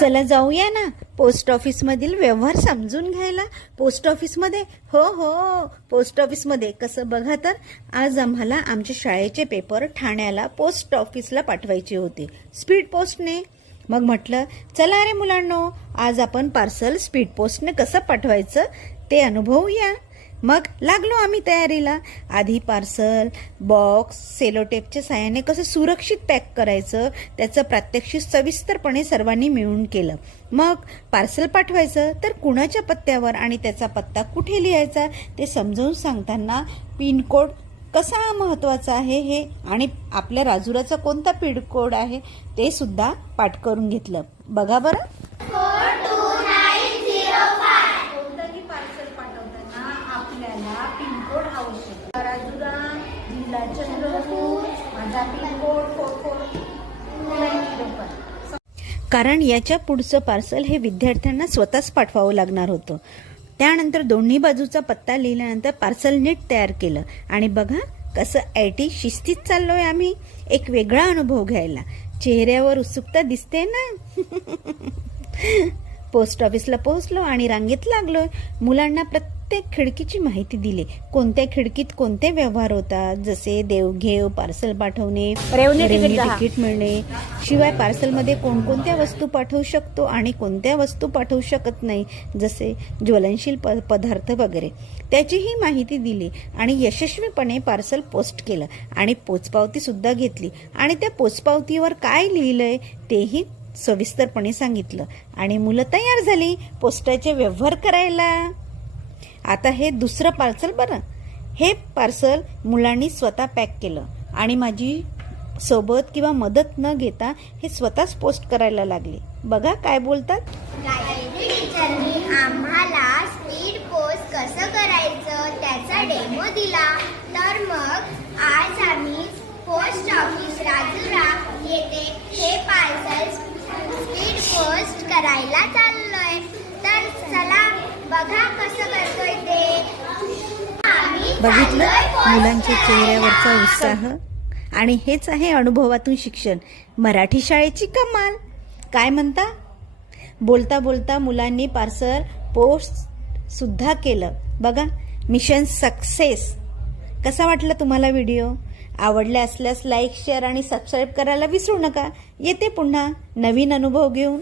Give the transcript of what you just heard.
चला जाऊया ना पोस्ट ऑफिसमधील व्यवहार समजून घ्यायला. पोस्ट ऑफिसमध्ये हो पोस्ट ऑफिसमध्ये कसं बघा तर आज आम्हाला आमच्या शाळेचे पेपर ठाण्याला पोस्ट ऑफिसला पाठवायचे होते स्पीड पोस्टने. मग म्हटलं चला रे मुलांनो, आज आपण पार्सल स्पीड पोस्टने कसं पाठवायचं ते अनुभवूया. मग लागलो आम्ही तयारीला. आधी पार्सल बॉक्स सेलोटेपच्या साहाय्याने कसं सुरक्षित पॅक करायचं त्याचं प्रात्यक्षिक सविस्तरपणे सर्वांनी मिळून केलं. मग पार्सल पाठवायचं तर कुणाच्या पत्त्यावर आणि त्याचा पत्ता कुठे लिहायचा ते समजावून सांगताना पिनकोड कसा महत्त्वाचा आहे हे आणि आपल्या राजुराचा कोणता पिनकोड आहे ते सुद्धा पाठ करून घेतलं. बघा बरं, कोणतंही पार्सल पाठवताना आपल्याला पिनकोड आवश्यक. राजुरा जिल्हा चंद्रपूर, माझा पिनकोड 4490. कारण याच्या पुढचं पार्सल हे विद्यार्थ्यांना स्वतःच पाठवावं लागणार होतं. त्यानंतर दोन्ही बाजूचा पत्ता लिहिल्यानंतर पार्सल नीट तयार केलं आणि बघा कसं IT शिस्तीत चाललोय आम्ही एक वेगळा अनुभव घ्यायला. चेहऱ्यावर उत्सुकता दिसते ना. पोस्ट ऑफिसला पोहोचलो आणि रांगेत लागलोय. मुलांना प्रत्येक खिडकीची माहिती दिली. कोणत्या खिडकीत कोणते व्यवहार होतात, जसे देवघेव, पार्सल पाठवणे, तिकीट मिळणे, शिवाय पार्सलमध्ये कोणकोणत्या वस्तू पाठवू शकतो आणि कोणत्या वस्तू पाठवू शकत नाही, जसे ज्वलनशील पदार्थ वगैरे, त्याचीही माहिती दिली. आणि यशस्वीपणे पार्सल पोस्ट केलं आणि पोचपावती सुद्धा घेतली आणि त्या पोचपावतीवर काय लिहिलंय तेही सविस्तरपणे सांगितलं आणि मुलं तयार झाली पोस्टाचे व्यवहार करायला. आता हे दुसरं पार्सल बरं. हे पार्सल मुलांनी स्वतः पॅक केलं आणि माझी सोबत किंवा मदत न घेता हे स्वतःच पोस्ट करायला लागले. बघा काय बोलतात. गायत्री टीचरनी आम्हाला स्पीड पोस्ट कसं करायचं त्याचा डेमो दिला. तर मग आज आम्ही पोस्ट ऑफिस राजुरा येथे हे पार्सल स्पीड पोस्ट करायला चाललोय. तर चला बघा कसं करतोय ते. बघितलं मुलांच्या चेहऱ्यावरचा उत्साह. आणि हेच आहे अनुभवातून शिक्षण. मराठी शाळेची कमाल. काय म्हणता. बोलता बोलता मुलांनी पार्सल पोस्ट सुद्धा केलं. बघा मिशन सक्सेस. कसा वाटला तुम्हाला व्हिडिओ. आवडला असल्यास लाईक शेअर आणि सबस्क्राईब करायला विसरू नका. येते पुन्हा नवीन अनुभव घेऊन.